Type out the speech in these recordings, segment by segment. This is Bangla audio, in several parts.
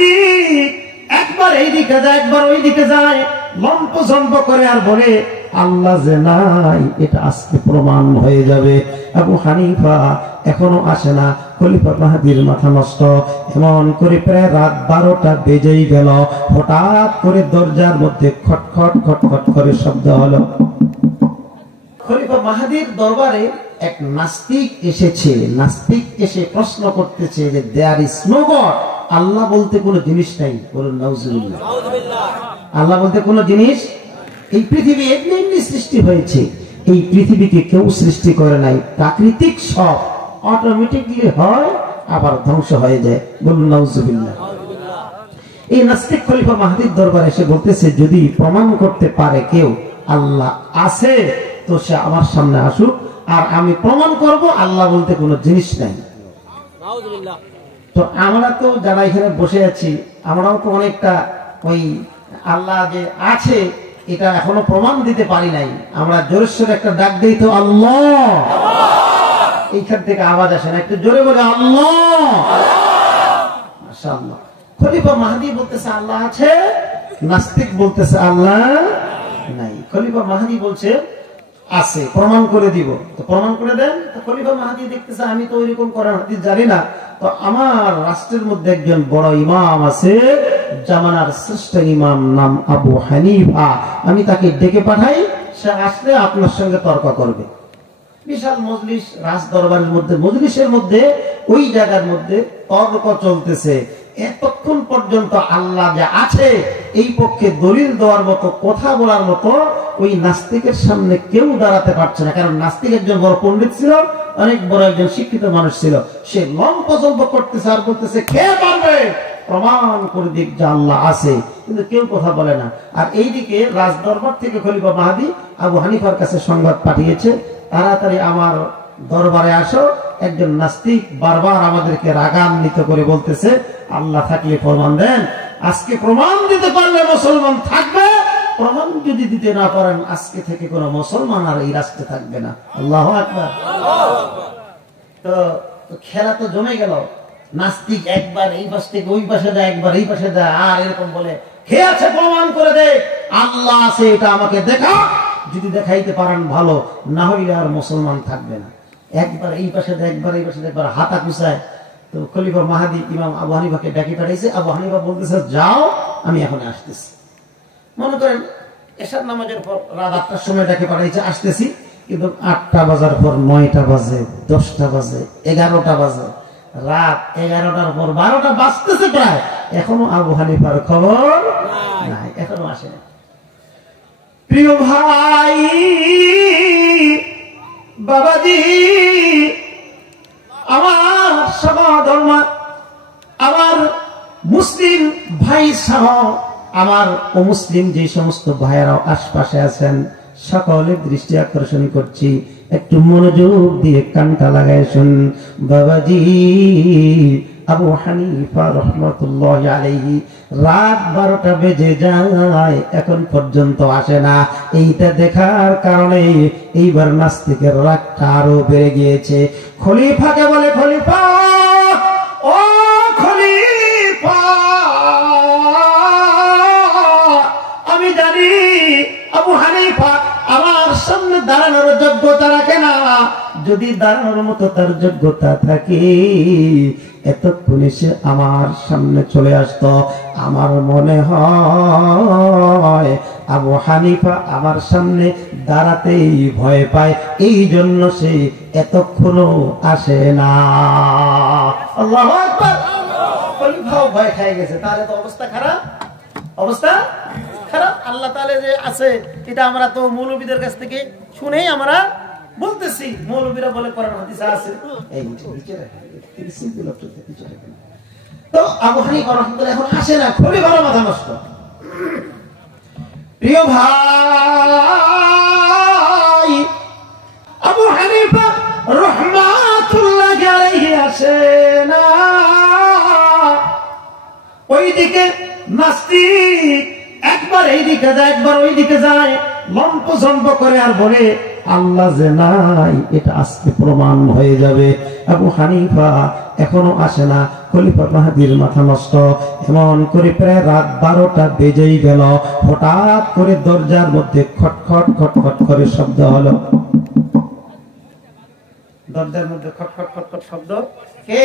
নাস্তিক একবার এই দিকে যায় একবার ওই দিকে যায়, লম্প জম্প করে আর বলে আল্লাহ যে নাই, এটা আজকে প্রমাণ হয়ে যাবে। আবু হানিফা এখনো আসে না, খলিফা মাহদীর মাথা নষ্ট। এমন করে প্রায় রাত 12টা বেজেই গেল। হঠাৎ করে দরজার মধ্যে খটখট খটখট করে শব্দ হলো। খলিফা মাহদীর দরবারে এক নাস্তিক এসেছে। নাস্তিক এসে প্রশ্ন করতেছে যে দেয়ার ইজ নো গড, আল্লাহ বলতে কোনো জিনিস নাই। বলুন নাউজুবিল্লাহ। আল্লাহ বলতে কোনো জিনিস, এই পৃথিবী এমনি এমনি সৃষ্টি হয়েছে, এই পৃথিবীকে কেউ সৃষ্টি করে নাই, প্রাকৃতিক সব অটোমেটিকলি হয় আবার ধ্বংস হয়ে যায়। বলুন নাউজুবিল্লাহ। এই নাস্তিক খলিফা মাহদীর দরবারে এসে বলতেছে যদি প্রমাণ করতে পারে কেউ আল্লাহ আছে তো সে আমার সামনে আসুক, আর আমি প্রমাণ করব আল্লাহ বলতে কোনো জিনিস নাই। তো আমরা তো যারা এখানে বসে আছি আমরাও তো অনেকটা ওই আল্লাহ যে আছে এটা এখনো প্রমাণ দিতে পারি নাই। আমরা জোরেশ্বরে একটা ডাক দিই তো আল্লাহ, এইখান থেকে আওয়াজ আসে না, একটু জোরে বলে আল্লাহ। মাশাআল্লাহ। খলিফা মাহদী বলতেছে আল্লাহ আছে, নাস্তিক বলতেছে আল্লাহ নাই। খলিফা মাহদী বলছে আছে, প্রমাণ করে দিব। তো প্রমাণ করে দেন। তো খলিফা মাহদী দেখতেছে আমি তো ওইরকম কোরআন হাদিস জানি না, তো আমার রাষ্ট্রের মধ্যে একজন বড় ইমাম আছে, জামানার শ্রেষ্ঠ ইমাম, নাম আবু হানিফা, আমি তাকে ডেকে পাঠাই, সে আসলে আপনার সঙ্গে তর্ক করবে। বিশাল মজলিস, রাজ দরবারের মধ্যে, মজলিসের মধ্যে ওই জায়গার মধ্যে তর্ক চলতেছে। এতক্ষণ পর্যন্ত আল্লাহ যে আছে এই পক্ষে দলিল দেওয়ার মতো, কথা বলার মতো ওই নাস্তিকের সামনে কেউ দাঁড়াতে পারছে না। কারণ নাস্তিক একজন বড় পণ্ডিত ছিল, অনেক বড় একজন শিক্ষিত মানুষ ছিল। সে লম্পজম্প করতেছে আর বলতেছে কে পারবে প্রমাণ করে দিক যে আল্লাহ আছে, কিন্তু কেউ কথা বলে না। আর এইদিকে রাজ দরবার থেকে খলিফা মাহদী আবু হানিফার কাছে সংবাদ পাঠিয়েছে তাড়াতাড়ি আমার দরবারে আসো। একজন নাস্তিক বারবার আমাদেরকে রাগান্বিত করে বলতেছে আল্লাহ থাকলে প্রমাণ দেন, আজকে প্রমাণ দিতে পারলে মুসলমান থাকবে, প্রমাণ যদি দিতে না পারেন আজকে থেকে কোন মুসলমান আর এই রাষ্ট্রে থাকবে না। আল্লাহু আকবার। তো খেলা তো জমে গেল। নাস্তিক একবার এই পাশ থেকে ওই পাশে যায়, একবার এই পাশে যায়, আর এরকম বলে কে আছে প্রমাণ করে দে, আল্লাহ আছে এটা আমাকে দেখা, যদি দেখাইতে পারেন ভালো, না হইলে আর মুসলমান থাকবে না। একবার এই পাশে দেয়, একবার এই পাশে দেয়, একবার হাতা কুচায়। তো খলিফা মাহদী ইমাম আবু হানিফাকে ডাকি পাঠাইছে। আবু হানিফা বলতেছে যাও, আমি এখন আসতেছি। মনে করেন এশার নামাজের পর রাত 8টার সময় ডাকে পাঠাইছে, আসতেছি। কিন্তু 8টা বাজার পর 9টা বাজে, 10টা বাজে, 11টা বাজে, রাত 11টার পর 12টা বাজতেছে প্রায়, এখনো আবু হানিফার খবর নাই, এখনো আসে না। প্রিয় ভাই বাবাজি, আমার সহধর্ম, আমার মুসলিম ভাই সহ আমার অমুসলিম যে সমস্ত ভাইয়েরা আশপাশে আছেন সকলের দৃষ্টি আকর্ষণ করছি, একটু মনোযোগ দিয়ে কানটা লাগায় শুন। বাবাজি আবু হানিফা রাহমাতুল্লাহি আলাইহি রাত 12টা বেজে যায়, এখন পর্যন্ত আসে না। এইটা দেখার কারণে এইবার নাস্তিকের রাগটা আরো বেড়ে গিয়েছে। খলিফাকে বলে খলিফা, ও খলিফা, আমি জানি আবু হানিফা আমার সামনে দাঁড়ানোর যোগ্যতা রাখে না, যদি দাঁড়ানোর মতো তার যোগ্যতা থাকে এতক্ষণে সে আমার সামনে চলে আসতো। আমার মনে হয় আবু হানিফা আমার সামনে দাঁড়াতেই ভয় পায়, এই জন্য সে এতক্ষণও আসে না। আল্লাহু আকবার। খলিফাও ভয় খেয়ে গেছে, তাহলে তো অবস্থা খারাপ, অবস্থা খারাপ। আল্লাহ তাআলা যে আছে এটা আমরা তো মৌলবীদের কাছ থেকে শুনেই আমরা বলতেছি, মৌলবীরা বলে কোরআন হাদিসে আছে। এই তো আবু হানিফা রাহমাতুল্লাহ এখন আসে না, খুবই বড় মাথা নষ্ট। প্রিয় ভাই আবু হানিফা রাহমাতুল্লাহি আলাইহি আসে না। ওইদিকে নাস্তিক একবার এইদিকে যায় একবার ওইদিকে যায়, লম্প জম্প করে আর বলে আল্লাহ যে নাই, এটা আজকে প্রমাণ হয়ে যাবে। আবু হানিফা এখনো আসে না। খলিফা মাহদীর মাথা নষ্ট। এমন করে প্রায় রাত 12টা বেজেই গেল। হঠাৎ করে দরজার মধ্যে খটখট খটখট করে শব্দ হলো। দরজার মধ্যে খটখট খটখট শব্দ। কে?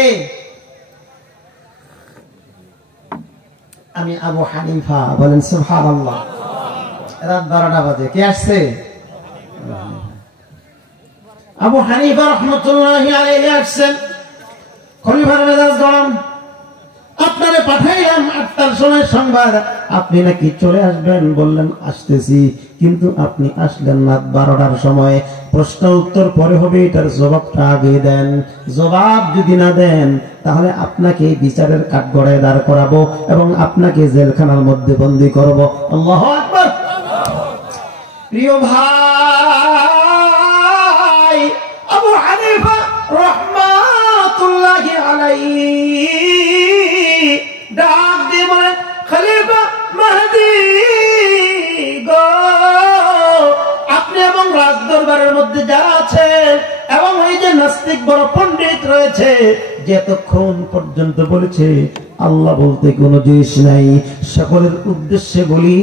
আমি আবু হানিফা। বলেন সুবহানাল্লাহ। রাত 12টা বাজে। কে আসছে? আবু হানিফা রাহমাতুল্লাহি আলাইহি আসছেন। খলিফার মেজাজ গরম। আপনারে পাঠাইলাম 8টার সময় সংবাদ, আপনি নাকি চলে আসবেন, বললেন আসতেছি, কিন্তু আপনি আসলেন রাত 12টার সময়। প্রশ্ন উত্তর পরে হবে, এটার জবাবটা আগে দেন। জবাব যদি না দেন তাহলে আপনাকে বিচারের কাঠগড়ায় দাঁড় করাবো এবং আপনাকে জেলখানার মধ্যে বন্দী করব। আল্লাহু আকবার। প্রিয় ভাই, আবু হানিফা রাহমাতুল্লাহি আলাইহি ডাক দিয়ে বলেন, খলিফা মাহদী গো, আপনি এবং রাজদরবারের মধ্যে যারা আছেন এবং এই যে নাস্তিক বড় পণ্ডিত রয়েছে, যে এতক্ষণ পর্যন্ত বলেছে আল্লাহ বলতে কোনো জিনিস নাই, সকলের উদ্দেশ্যে বলি,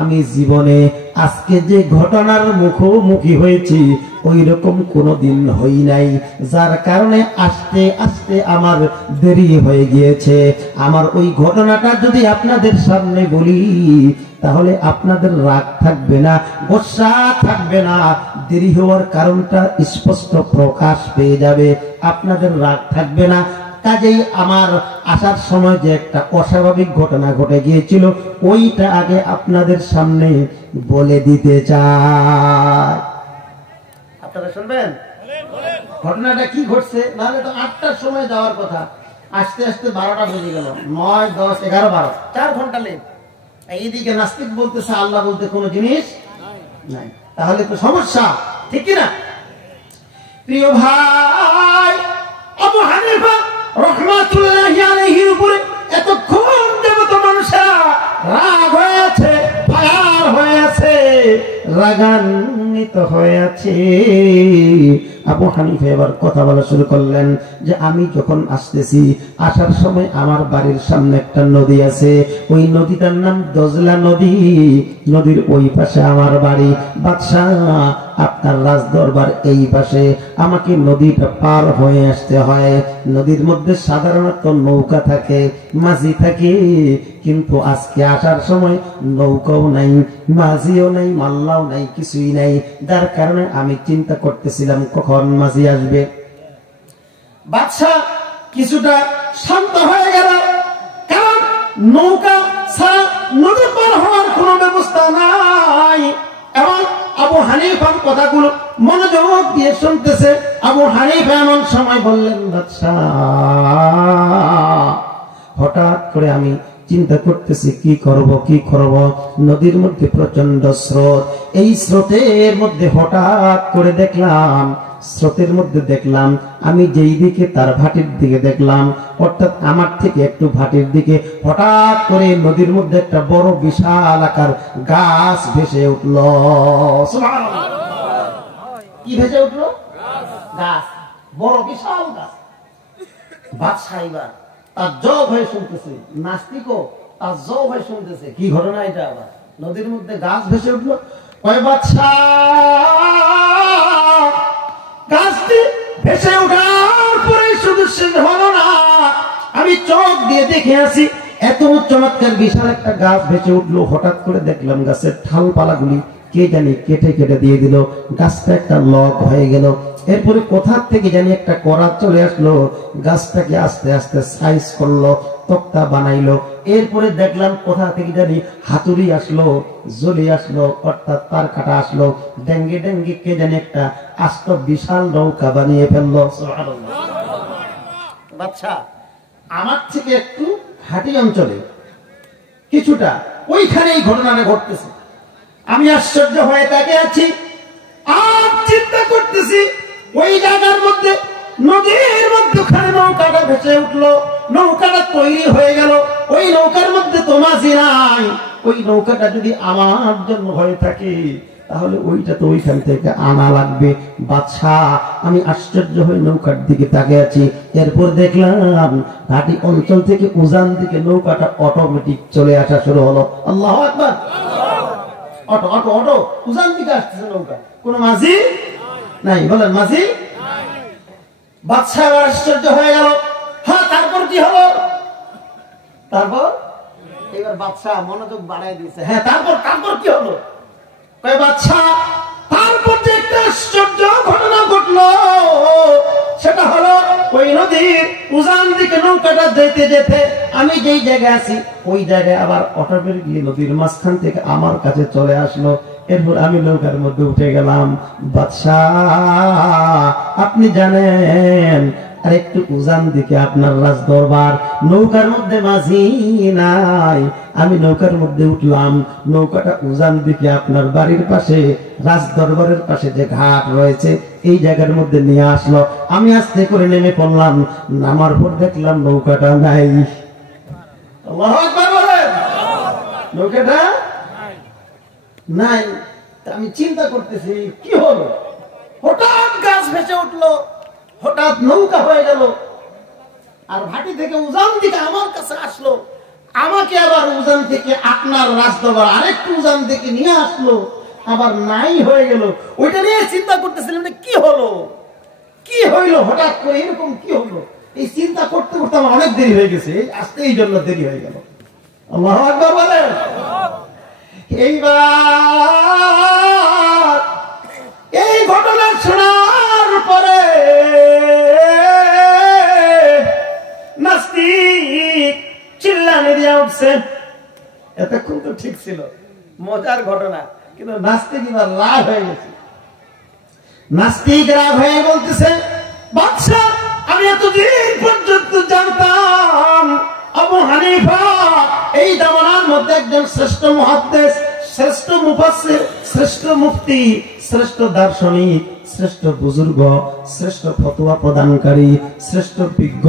আমি জীবনে আজকে যে ঘটনার মুখোমুখি হয়েছি ওই রকম কোনদিন হই নাই, যার কারণে আসতে আসতে আমার দেরি হয়ে গিয়েছে। আমার ওই ঘটনাটা যদি আপনাদের সামনে বলি তাহলে আপনাদের রাগ থাকবে না, গোসা থাকবে না, দেরি হওয়ার কারণটা স্পষ্ট প্রকাশ পেয়ে যাবে, আপনাদের রাগ থাকবে না। কাজেই আমার আসার সময় যে একটা অস্বাভাবিক ঘটনা ঘটে গিয়েছিল ওইটা আগে আপনাদের সামনে বলে দিতে চাই। আপনারা শুনবেন ঘটনাটা কি ঘটছে? নাহলে তো 8টার সময় যাওয়ার কথা, আসতে আসতে 12টা বেজে গেল। 9, 10, 11, 12, 4 ঘন্টা লেট। এইদিকে নাস্তিক বলতেছে আল্লাহ বলতে কোনো জিনিস নাই, তাহলে তো সমস্যা, ঠিক কিনা? প্রিয় ভাই, আবু হানিফা রাহমাতুল্লাহি আলাইহির উপরে এতক্ষণ যাবত মানুষেরা রাগ হয়ে আছে, ফায়ার হয়ে আছে, রাগান্বিত হয়ে আছে। আবু হানিফা এবার কথা বলা শুরু করলেন যে আমি যখন আসতেছি, আসার সময় আমার বাড়ির সামনে একটা নদী আছে, ওই নদীটার নাম দজলা নদী, নদীর ওই পাশে আমার বাড়ি। বাদশাহ, আপনার রাজদরবার এই পাশে, আমাকে নদীটা পার হয়ে আসতে হয়। নদীর মধ্যে সাধারণত নৌকা থাকে, মাঝি থাকে, কিন্তু আজকে আসার সময় নৌকাও নাই, মাঝিও নাই, মাল্লাও নাই, কিছুই নাই, যার কারণে আমি চিন্তা করতেছিলাম কখন মাঝি আসবে। বাদশাহ কিছুটা শান্ত হয়ে গেল, কারণ নৌকা ছাড়া নদী পার হওয়ার কোনো ব্যবস্থা নাই। এবং আবু হানিফার কথাগুলো মনোযোগ দিয়ে শুনতেছে। আবু হানিফা এমন সময় বললেন, বাদশাহ, হঠাৎ করে আমি চিন্তা করতেছি কি করব। নদীর মধ্যে প্রচন্ড স্রোত, এই স্রোতের মধ্যে হঠাৎ করে দেখলাম আমি যেই দিকে তার ভাটির দিকে দেখলাম, অর্থাৎ আমার থেকে একটু ভাটির দিকে হঠাৎ করে নদীর মধ্যে একটা বড় বিশাল আকার গাছ ভেসে উঠল। সুবহানাল্লাহ। কি ভেসে উঠলো? গাছ, বড় বিশাল গাছ। বাদশাহ এবার তার জব হয়ে শুনতেছে, নাস্তিকও তার জব হয়ে শুনতেছে, কি ঘটনা এটা? আবার নদীর মধ্যে গাছ ভেসে উঠলো। কয় বাদশাহ, গাছটি ভেসে ওঠার পরে শুধু শেষ হলো না, আমি চোখ দিয়ে দেখে আসি এত চমৎকার বিশাল একটা গাছ ভেসে উঠলো। হঠাৎ করে দেখলাম গাছের ঠালপালাগুলি কে জানি কেটে কেটে দিয়ে দিল, গাছটা একটা লক হয়ে গেল। এরপরে কোথা থেকে জানি একটা করাত চলে আসলো, গাছটাকে আস্তে আস্তে সাইজ করলো, তক্তা বানাইলো। এরপরে দেখলাম কোথা থেকে জানি হাতুড়ি আসলো, জলি আসলো, অর্থাৎ তার কাটা আসলো, ডেঙ্গে ডেঙ্গে কে জানি একটা আস্ত বিশাল নৌকা বানিয়ে ফেললো। বাচ্চা আমার থেকে একটু হাটি অঞ্চলে কিছুটা ওইখানে এই ঘটনাটা ঘটতেছে। আমি আশ্চর্য হয়ে তাকে আছি আর চিন্তা করতেছি, ওই জায়গার মধ্যে নদীর মধ্যখানে নৌকাটা ভেসে উঠলো, নৌকাটা তৈরি হয়ে গেল। ওই নৌকার মধ্যে তো মাঝি নাই, ওই নৌকাটা যদি আমার জন্য হয়ে থাকে তাহলে ওইটা তো ওইখান থেকে আনা লাগবে। বাদশাহ আমি আশ্চর্য হয়ে নৌকার দিকে তাকিয়ে আছি। এরপর দেখলাম ঘাটি অঞ্চল থেকে উজান দিকে নৌকাটা অটোমেটিক চলে আসা শুরু হলো। আল্লাহু আকবার। অটো অটো অটো উজান দিকে আসতেছে নৌকা, কোন মাঝি নাই। বলেন মাঝি। বাদশাহ আশ্চর্য হয়ে গেল। হ্যাঁ, তারপর কি হলো? তারপর এবার বাদশাহ মনোযোগ বাড়াই দিয়েছে। হ্যাঁ, তারপর তারপর কি হলো? বাদশাহ তারপর যে একটা আশ্চর্য ঘটনা ঘটলো, সেটা হলো ওই নদীর উজান দিকে নৌকাটা যেতে যেতে আমি যেই জায়গায় আছি ওই জায়গায় আবার অটোমেটিকলি নদীর মাঝখান থেকে আমার কাছে চলে আসলো। এরপর আমি নৌকার মধ্যে উঠে গেলাম। বাদশাহ আপনি জানেন আর একটু উজান দিকে আপনার রাজ দরবার, নৌকার মধ্যে মাঝি নাই। আমি নৌকার মধ্যে উঠলাম, নৌকাটা উজান দিকে আপনার বাড়ির পাশে রাজ দরবারের পাশে যে ঘাট রয়েছে এই জায়গার মধ্যে নিয়ে আসলো। আমি আস্তে করে নেমে পড়লাম, নামার পর দেখলাম নৌকাটা নাই। আল্লাহু আকবার বলেন। নৌকাটা নাই। আমি চিন্তা করতেছি কি হলো, হঠাৎ গাছ ভেসে উঠলো, হঠাৎ নৌকা হয়ে গেল, আর ভাটি থেকে উজান দিকে আমার কাছে আসলো। আমাকে আবার উজান থেকে আপনার রাজদরবার আরেকটু উজান থেকে নিয়ে আসলো, আবার নাই হয়ে গেল। ওইটা নিয়ে চিন্তা করতেছিলাম কি হলো, কি হইলো, হঠাৎ করে এরকম কি হলো। এই চিন্তা করতে করতে আমার অনেক দেরি হয়ে গেছে, আসতে এই জন্য দেরি হয়ে গেল। আল্লাহু আকবার বলেন। এইবার এই ঘটনা শোনার পরে নাস্তিক চিল্লানি দিয়ে উঠছে। এতক্ষণ তো ঠিক ছিল, মজার ঘটনা, কিন্তু নাস্তিক এবার রাগ হয়ে গেছে। নাস্তিক রাগ হয়ে বলতেছে, বাদশা আমি এতদিন পর্যন্ত জানতাম আবু হানিফা এই জামানার মধ্যে একজন শ্রেষ্ঠ মুহাদ্দিস, শ্রেষ্ঠ মুফাসসির, শ্রেষ্ঠ মুফতি, শ্রেষ্ঠ দার্শনিক, শ্রেষ্ঠ বুজুর্গ, শ্রেষ্ঠ ফতোয়া প্রদানকারী, শ্রেষ্ঠ বিজ্ঞ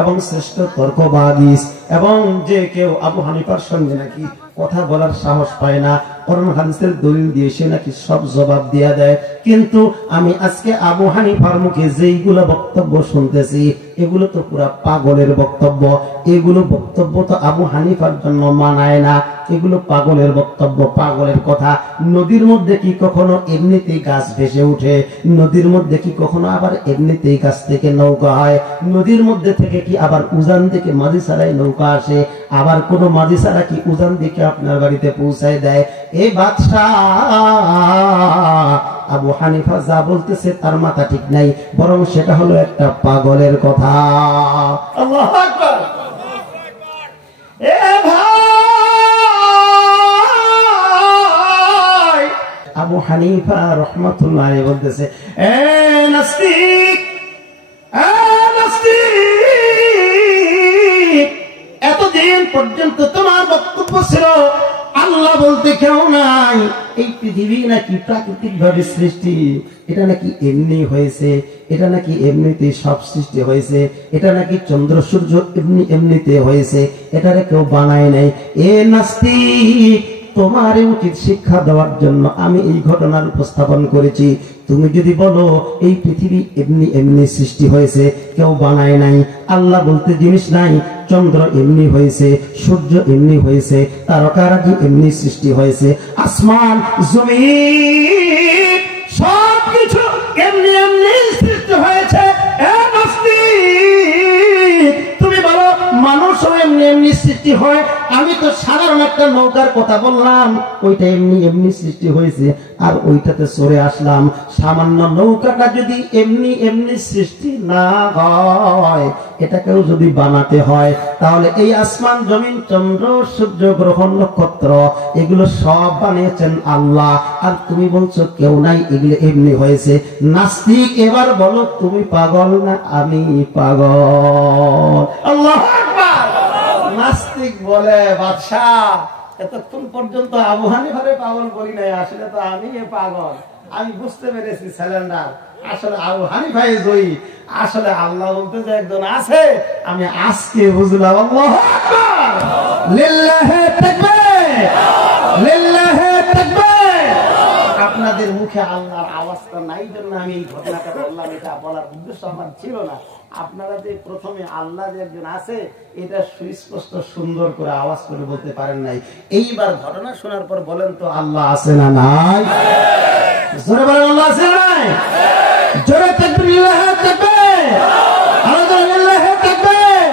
এবং শ্রেষ্ঠ তর্কবাগীশ, এবং যে কেউ আবু হানিফার সঙ্গে নাকি কথা বলার সাহস পায় না, কোরআন হাদিসের দলিল দিয়ে সে নাকি সব জবাব দিয়া দেয়। কিন্তু আমি আজকে আবু হানিফার মুখে যেইগুলো বক্তব্য শুনতেছি এগুলো তো পুরা পাগলের বক্তব্য। এগুলো বক্তব্য তো আবু হানিফার জন্য মানায় না, এগুলো পাগলের বক্তব্য, পাগলের কথা। নদীর মধ্যে কি কখনো এমনিতেই গাছ ভেসে উঠে? নদীর মধ্যে কি কখনো আবার এমনিতেই গাছ থেকে নৌকা হয়? নদীর মধ্যে থেকে কি আবার উজান থেকে মাঝি ছাড়াই নৌকা আসে? আবার কোন মাঝি ছাড়া কি উজান দিকে আপনার বাড়িতে পৌঁছায় দেয়? এই বাদশাহ আবু হানিফা যা বলতেছে তার মাথা ঠিক নাই, বরং সেটা হলো একটা পাগলের কথা। আল্লাহু আকবার। এ ভাই, আবু হানিফা রাহমাতুল্লাহ আলাইহি বলতেছে, এ নাস্তিক, এ নাস্তিক, এতদিন পর্যন্ত তোমার বক্তব্য ছিল আল্লাহ বলতে কেউ নাই, এই পৃথিবী নাকি প্রাকৃতিক ভাবে সৃষ্টি, এটা নাকি এমনি হয়েছে, এটা নাকি এমনিতে সব সৃষ্টি হয়েছে, এটা নাকি চন্দ্র সূর্য এমনি এমনিতে হয়েছে, এটারে কেউ বানায় নাই। এ নাস্তিক, তোমার উচিত শিক্ষা দেওয়ার জন্য আমি এই ঘটনার উপস্থাপন করেছি। তুমি যদি বলো এই পৃথিবী এমনি এমনি সৃষ্টি হয়েছে, কেউ বানায় নাই, আল্লাহ বলতে জিনিস নাই, চন্দ্র এমনি হয়েছে, সূর্য এমনি হয়েছে, তারকারাজি এমনি সৃষ্টি হয়েছে, আসমান জমিন সবকিছু এমনি এমনি সৃষ্টি হয়েছে। তুমি বলো মানুষও এমনি এমনি সৃষ্টি হয়? আমি তো সাধারণ একটা নৌকার কথা বললাম, ওইটা এমনি এমনি সৃষ্টি হয়েছে, আর ওইটাতে চড়ে আসলাম। সামান্য নৌকাটা যদি এমনি এমনি সৃষ্টি না হয়, এটাকেও যদি বানাতে হয়, তাহলে এই আসমান জমিন চন্দ্র সূর্য গ্রহ নক্ষত্র এগুলো সব বানিয়েছেন আল্লাহ, আর তুমি বলছো কেউ নাই, এগুলো এমনি হয়েছে। নাস্তিক, এবার বলো তুমি পাগল না আমি পাগল? আল্লাহু আকবার। নাস্তিক বলে, বাদশাহ এতক্ষণ পর্যন্ত আবু হানিফারে পাগল বলি নাই, আসলে তো আমি পাগল। আমি বুঝতে পেরেছি সিলিন্ডার, আসলে আবু হানিফাই জয়ী, আসলে আল্লাহ বলতে যে একজন আছে, আমি আজকে বুঝলাম। আল্লাহু আকবার। লিল্লাহি তাকবীর, লিল্লাহি তাকবীর। তাদের মুখে আল্লাহর আওয়াজটা নাই জন্য আমি এই ঘটনাটা বললাম। এটা বলার উদ্দেশ্য আমার ছিল না। আপনারা যে প্রথমে আল্লাহ যে একজন আছে এটা সুস্পষ্ট সুন্দর করে আওয়াজ করে বলতে পারেন নাই। এইবার ঘটনা শোনার পর বলেন তো আল্লাহ আছে না নাই? জোরে বলেন আল্লাহ আছে না নাই? জোরে তাকবীর, লিল্লাহি তাকবীর, আল্লাহু লিল্লাহি তাকবীর।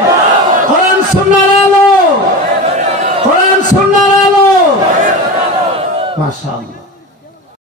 কোরআন সুন্নাহর আলো, কোরআন সুন্নাহর আলো। মাশাআল্লাহ।